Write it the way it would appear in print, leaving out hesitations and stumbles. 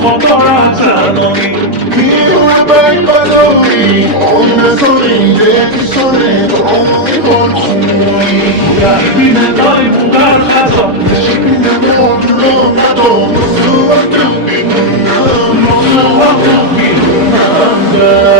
거절하잖아니 미움을 발바닥이 오늘 소리 내 손에 오늘 걸음이 야비는 너의 부각하서 시비는 모두 나도 무수한 경비는 무서워 경기는 안돼